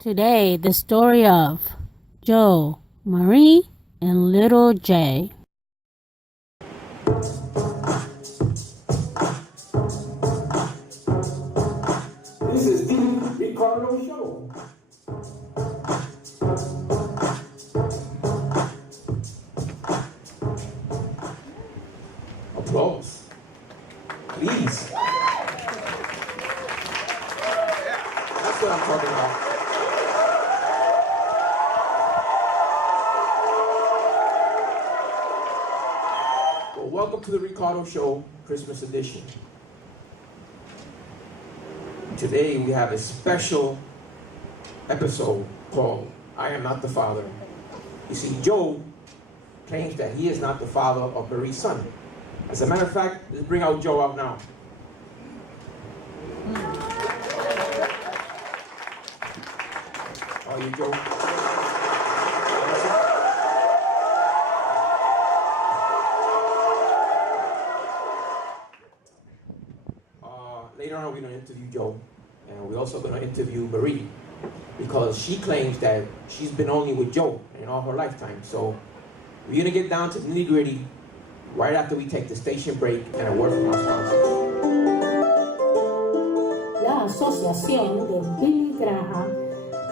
Today, the story of Joe, Marie, and Lil J. This is the Ricardo Show. Applause. Please. That's what I'm talking about. Well, welcome to the Ricardo Show, Christmas edition. Today we have a special episode called I Am Not the Father. You see, Joe claims that he is not the father of Marie's son. As a matter of fact, let's bring out Joe out now. How are you, Joe? Later on, we're going to interview Joe, and we're also going to interview Marie, because she claims that she's been only with Joe in all her lifetime. So we're going to get down to the nitty-gritty right after we take the station break and a word from our sponsors. La Asociación de Billy Graham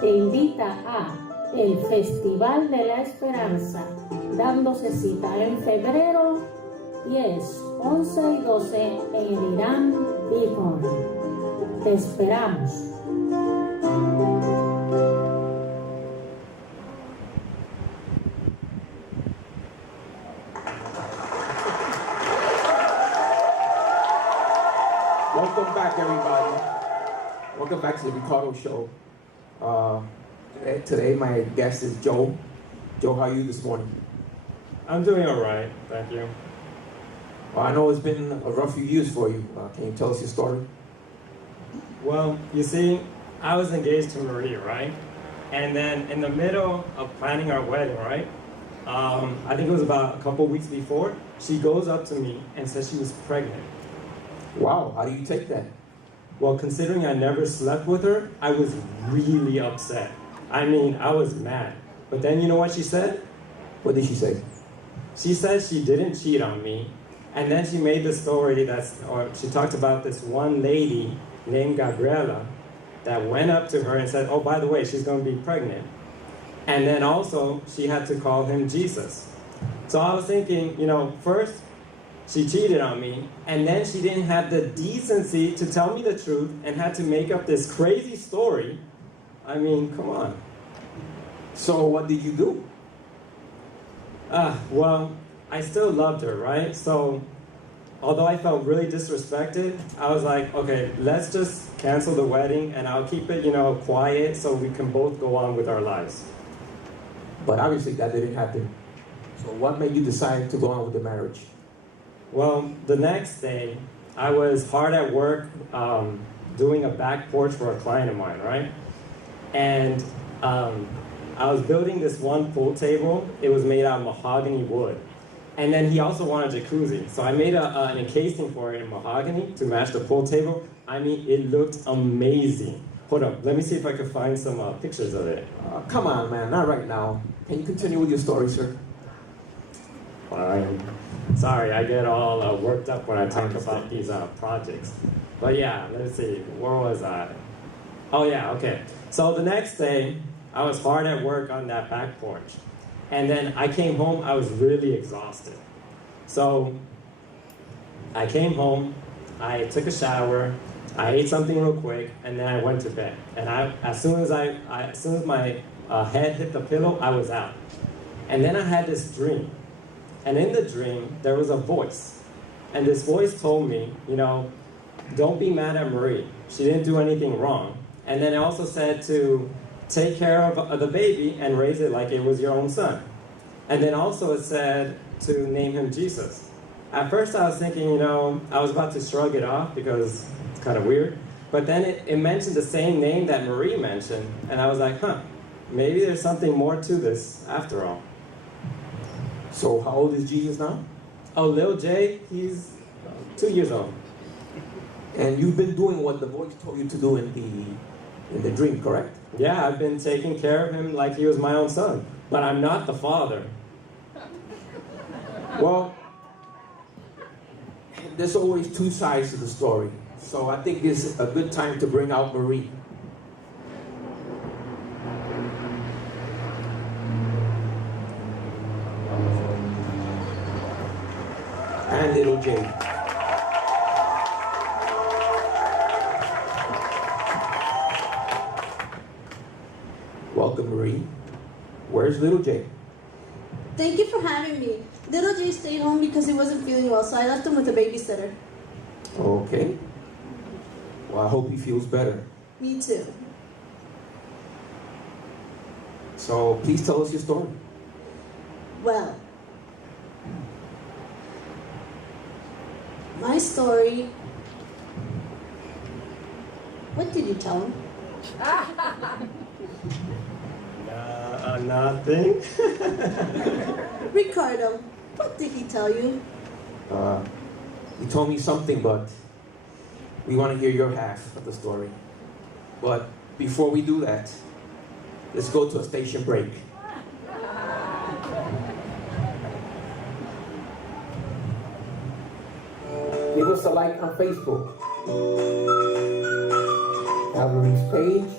te invita a el Festival de la Esperanza, dándose cita en febrero 10, 11 y 12 en el Irán Beacon. Te esperamos. Welcome back, everybody. Welcome back to the Ricardo Show. Today my guest is Joe. Joe, how are you this morning? I'm doing all right, thank you. Well, I know it's been a rough few years for you. Can you tell us your story? Well, you see, I was engaged to Marie, right? And then in the middle of planning our wedding, right? I think it was about a couple weeks before, she goes up to me and says she was pregnant. Wow, how do you take that? Well, considering I never slept with her, I was really upset. I mean, I was mad. But then you know what she said? What did she say? She said she didn't cheat on me. And then she made the story she talked about this one lady named Gabriela that went up to her and said, oh, by the way, she's going to be pregnant. And then also she had to call him Jesus. So I was thinking, first she cheated on me, and then she didn't have the decency to tell me the truth and had to make up this crazy story. I mean, come on. So what did you do? Well, I still loved her, right? So, although I felt really disrespected, I was like, okay, let's just cancel the wedding and I'll keep it, quiet so we can both go on with our lives. But obviously that didn't happen. So what made you decide to go on with the marriage? Well, the next day, I was hard at work doing a back porch for a client of mine, right? And I was building this one pool table. It was made out of mahogany wood. And then he also wanted a jacuzzi. So I made an encasing for it in mahogany to match the pool table. I mean, it looked amazing. Hold up, let me see if I can find some pictures of it. Come on, man, not right now. Can you continue with your story, sir? Fine. Sorry, I get all worked up when I talk about these projects. But yeah, let's see, where was I? Oh yeah, okay. So the next day, I was hard at work on that back porch. And then I came home, I was really exhausted. So I came home, I took a shower, I ate something real quick, and then I went to bed. And as soon as my head hit the pillow, I was out. And then I had this dream. And in the dream, there was a voice. And this voice told me, don't be mad at Marie. She didn't do anything wrong. And then it also said to take care of the baby and raise it like it was your own son. And then also it said to name him Jesus. At first I was thinking, I was about to shrug it off because it's kind of weird. But then it mentioned the same name that Marie mentioned. And I was like, maybe there's something more to this after all. So how old is Jesus now? Oh, Lil J, he's 2 years old. And you've been doing what the voice told you to do in in the dream, correct? Yeah, I've been taking care of him like he was my own son. But I'm not the father. Well, there's always two sides to the story. So I think it's a good time to bring out Marie. And Lil J. Welcome, Marie. Where's Lil J? Thank you for having me. Little J stayed home because he wasn't feeling well, so I left him with a babysitter. Okay. Well, I hope he feels better. Me too. So please tell us your story. Well, my story. What did you tell him? Nothing. Ricardo, what did he tell you? You told me something, but we want to hear your half of the story. But before we do that, let's go to a station break. Give us a like on Facebook, Calvary's page,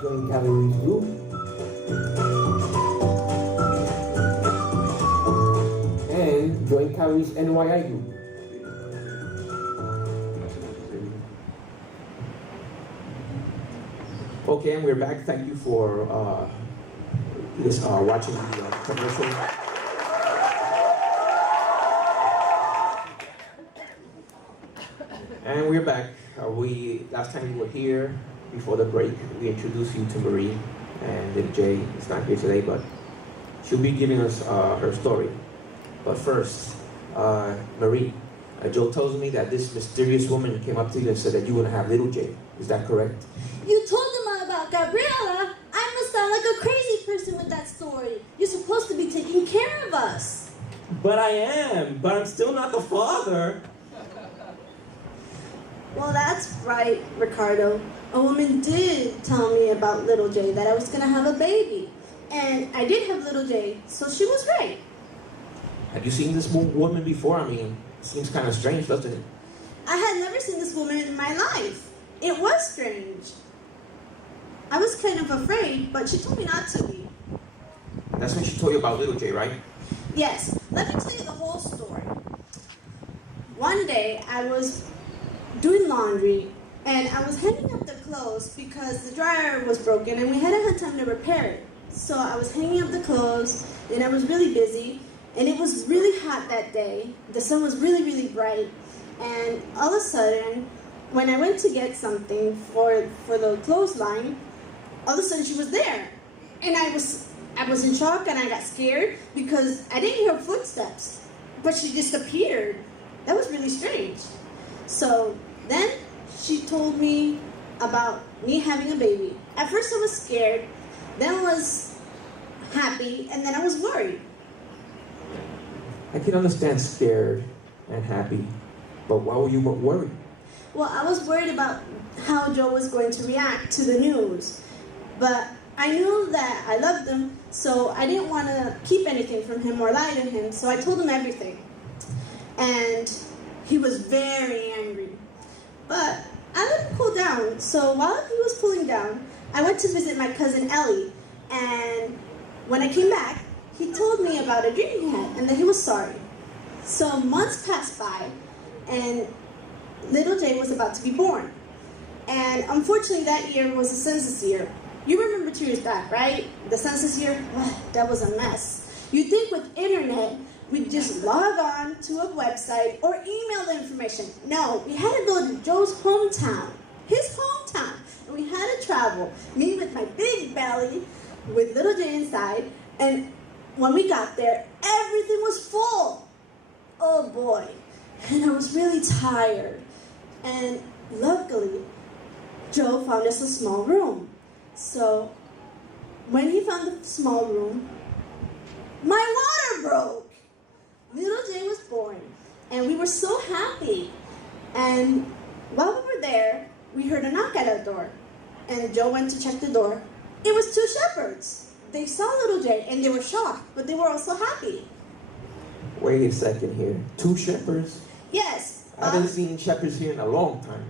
join Calvary's group, and join Calvary's NYI group. Okay, and we're back. Thank you for watching the commercial. And we're back. Last time you were here before the break, we introduced you to Marie, and Lil J is not here today, but she'll be giving us her story. But first, Marie, Joe tells me that this mysterious woman came up to you and said that you want to have Lil J. Is that correct? You told him about Gabriela. I must sound like a crazy person with that story. You're supposed to be taking care of us. But I am. But I'm still not the father. Well, that's right, Ricardo. A woman did tell me about Little J, that I was going to have a baby. And I did have Little J, so she was right. Have you seen this woman before? I mean, it seems kind of strange, doesn't it? I had never seen this woman in my life. It was strange. I was kind of afraid, but she told me not to be. That's when she told you about Lil J, right? Yes, let me tell you the whole story. One day, I was doing laundry, and I was hanging up the clothes because the dryer was broken, and we hadn't had time to repair it. So I was hanging up the clothes, and I was really busy, and it was really hot that day. The sun was really, really bright, and all of a sudden, when I went to get something for the clothesline, all of a sudden she was there, and I was in shock, and I got scared because I didn't hear footsteps, but she disappeared. That was really strange. So then she told me about me having a baby. At first I was scared, then I was happy, and then I was worried. I can understand scared and happy, but why were you worried? Well, I was worried about how Joe was going to react to the news. But I knew that I loved him, so I didn't want to keep anything from him or lie to him, so I told him everything. And he was very angry. But I let him cool down, so while he was cooling down, I went to visit my cousin Ellie, and when I came back, he told me about a dream he had and that he was sorry. So months passed by, and Little J was about to be born. And unfortunately that year was the census year. You remember 2 years back, right? The census year? That was a mess. You'd think with internet, we'd just log on to a website or email the information. No, we had to go to Joe's hometown, his hometown, and we had to travel, me with my big belly, with Little J inside, and when we got there, everything was full. Oh boy. And I was really tired. And luckily, Joe found us a small room. So when he found the small room, my water broke. Little J was born, and we were so happy. And while we were there, we heard a knock at our door. And Joe went to check the door. It was two shepherds. They saw Little J and they were shocked, but they were also happy. Wait a second here. Two shepherds? Yes. I haven't seen shepherds here in a long time.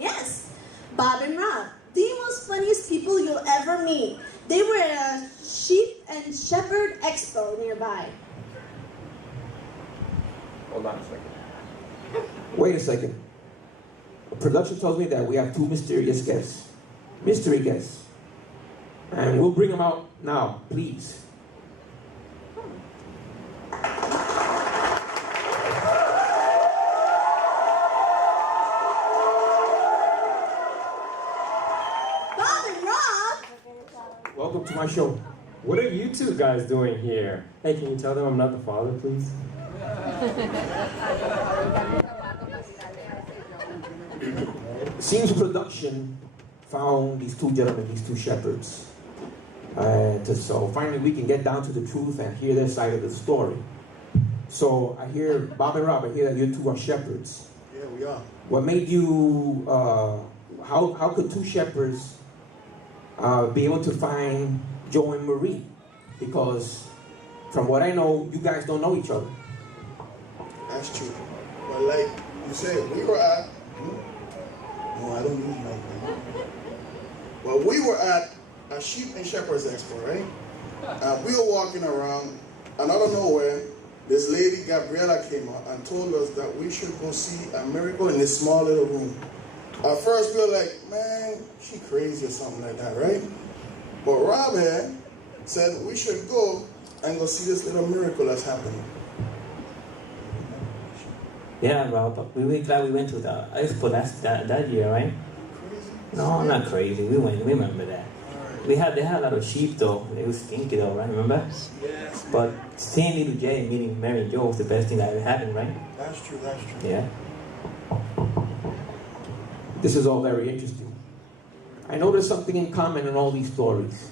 Yes. Bob and Rob, the most funniest people you'll ever meet. They were at a sheep and shepherd expo nearby. Hold on a second. Wait a second. Production tells me that we have two mysterious guests. Mystery guests. And we'll bring them out now, please. Bob and Rob! Welcome to my show. What are you two guys doing here? Hey, can you tell them I'm not the father, please? Seems production found these two gentlemen, these two shepherds. So finally we can get down to the truth and hear their side of the story. So I hear, Bob and Rob, I hear that you two are shepherds. Yeah, we are. What made you, how could two shepherds be able to find Joe and Marie? Because from what I know, you guys don't know each other. That's true. But like you said, we were at, no, I don't use like that. Well, we were at a sheep and shepherds expo, right? We were walking around, and out of nowhere, this lady, Gabriela, came out and told us that we should go see a miracle in this small little room. At first, we were like, man, she crazy or something like that, right? But Rob here said we should go and go see this little miracle that's happening. Yeah, Rob, we were glad we went to the expo that year, right? Crazy? No, not crazy. We went. We remember that. They had a lot of sheep though. It was stinky though, right? Remember? Yes. But seeing Little J meeting Mary and Joe was the best thing that ever happened, right? That's true, that's true. Yeah. This is all very interesting. I know there's something in common in all these stories.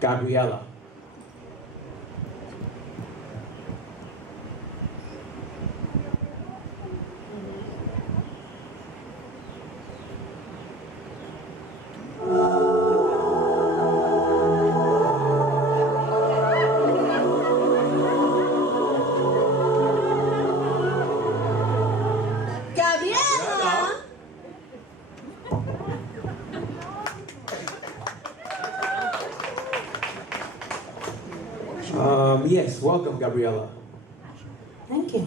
Gabriela. Gabriela! Yes, welcome, Gabriela. Thank you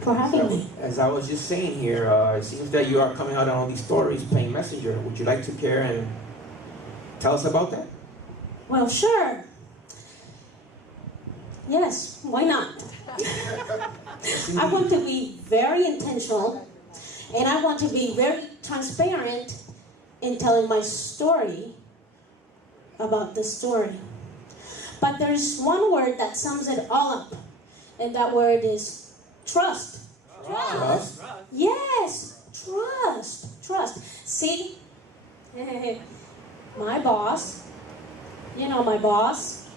for having me. As I was just saying here, it seems that you are coming out on all these stories playing messenger. Would you like to care and tell us about that? Well, sure. Yes, why not? I want to be very intentional, and I want to be very transparent in telling my story about the story. But there's one word that sums it all up, and that word is trust. Trust? Yes, trust. See, my boss, you know my boss,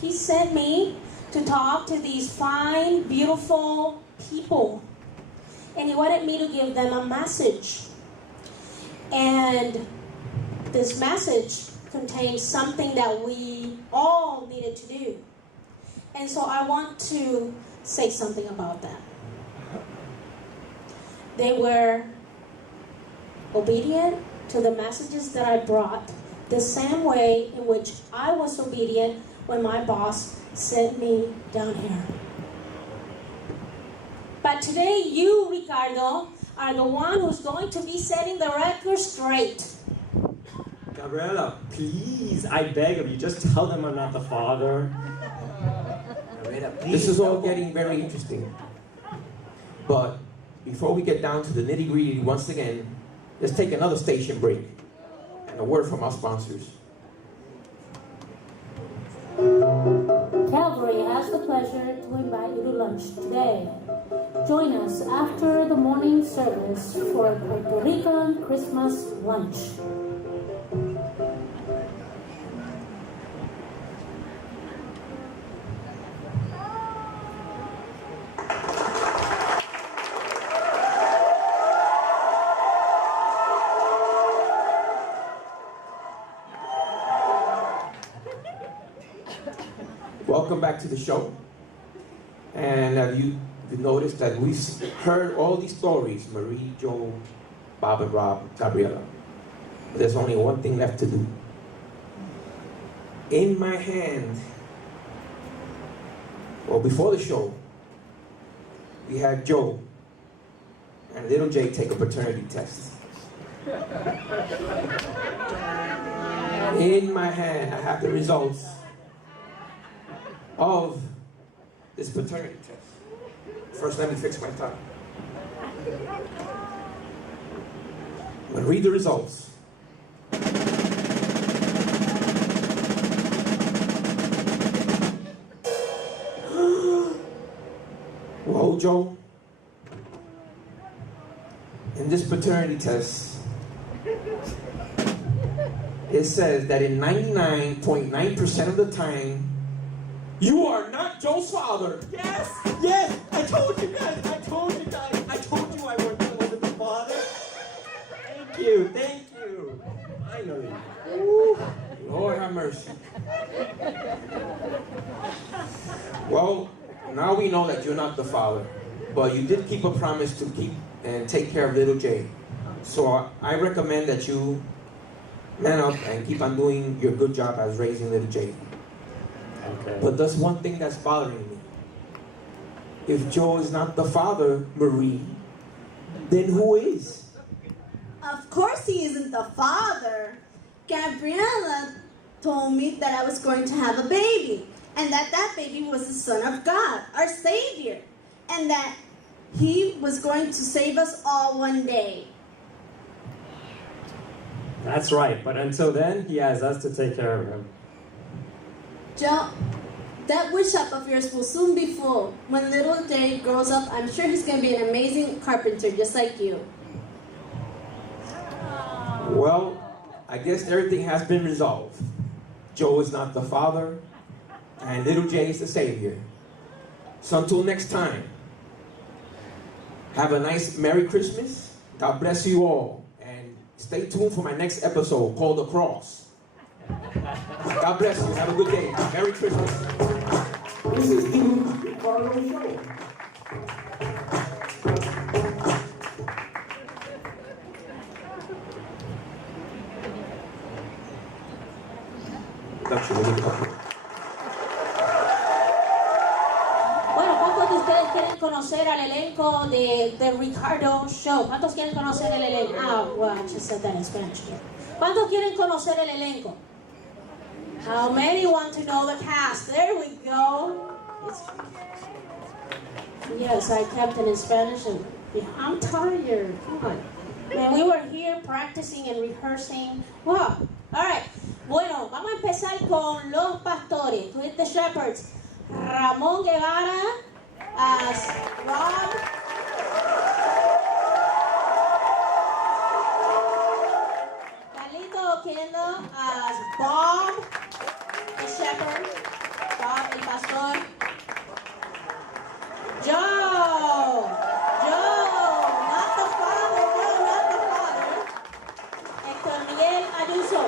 he sent me to talk to these fine, beautiful people. And he wanted me to give them a message. And this message contains something that we all needed to do. And so I want to say something about that. They were obedient to the messages that I brought, the same way in which I was obedient when my boss sent me down here. But today you, Ricardo, are the one who's going to be setting the record straight. Gabriela, please, I beg of you, just tell them I'm not the father. Gabriela, please. This is all getting very interesting. But before we get down to the nitty-gritty once again, let's take another station break and a word from our sponsors. Calvary has the pleasure to invite you to lunch today. Join us after the morning service for a Puerto Rican Christmas lunch. welcome back to the show. And have you noticed that we've heard all these stories, Marie, Joe, Bob and Rob, Gabriella. But there's only one thing left to do. In my hand, well, before the show, we had Joe and Lil J take a paternity test. In my hand, I have the results of this paternity test. First, let me fix my tie. I'm going to read the results. Well, Joe, in this paternity test, it says that in 99.9% of the time, you are not Joe's father. Yes, yes, I told you guys, I told you I wasn't the father. Thank you. Finally. Ooh, Lord have mercy. Well, now we know that you're not the father, but you did keep a promise to keep and take care of Lil J. So I recommend that you man up and keep on doing your good job as raising Lil J. Okay. But there's one thing that's bothering me. If Joe is not the father, Marie, then who is? Of course he isn't the father. Gabriella told me that I was going to have a baby, and that baby was the Son of God, our Savior, and that he was going to save us all one day. That's right, but until then, he has us to take care of him. Joe, that wood shop of yours will soon be full. When Lil J grows up, I'm sure he's going to be an amazing carpenter just like you. Well, I guess everything has been resolved. Joe is not the father, and Lil J is the Savior. So until next time, have a nice Merry Christmas. God bless you all. And stay tuned for my next episode called The Cross. God bless you. Have a good day. Merry Christmas. This is the Ricardo Show. Bueno, ¿cuántos de ustedes quieren conocer al elenco de The Ricardo Show? ¿Cuántos quieren conocer el elenco? Well, I just said that in Spanish. ¿Cuántos quieren conocer el elenco? How many want to know the cast? There we go. Yes, I kept it in Spanish and I'm tired. Come on. Man, we were here practicing and rehearsing. Wow. All right. Bueno, vamos a empezar con los pastores, with the shepherds. Ramón Guevara as Rob. Carlito Oquendo as Bob, the shepherd. Bob, el pastor. Joe, not the father. Héctor Miguel Ayuso.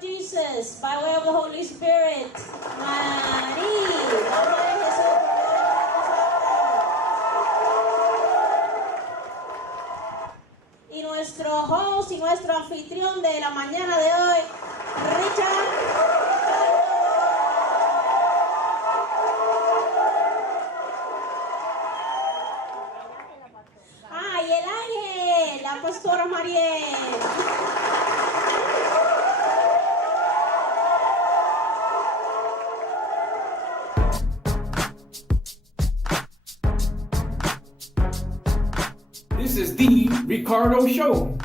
Jesus, by way of the Holy Spirit, María, y nuestro host y nuestro anfitrión de la mañana de hoy, Richard. Y el ángel, la pastora Mariel. This is the Ricardo Show.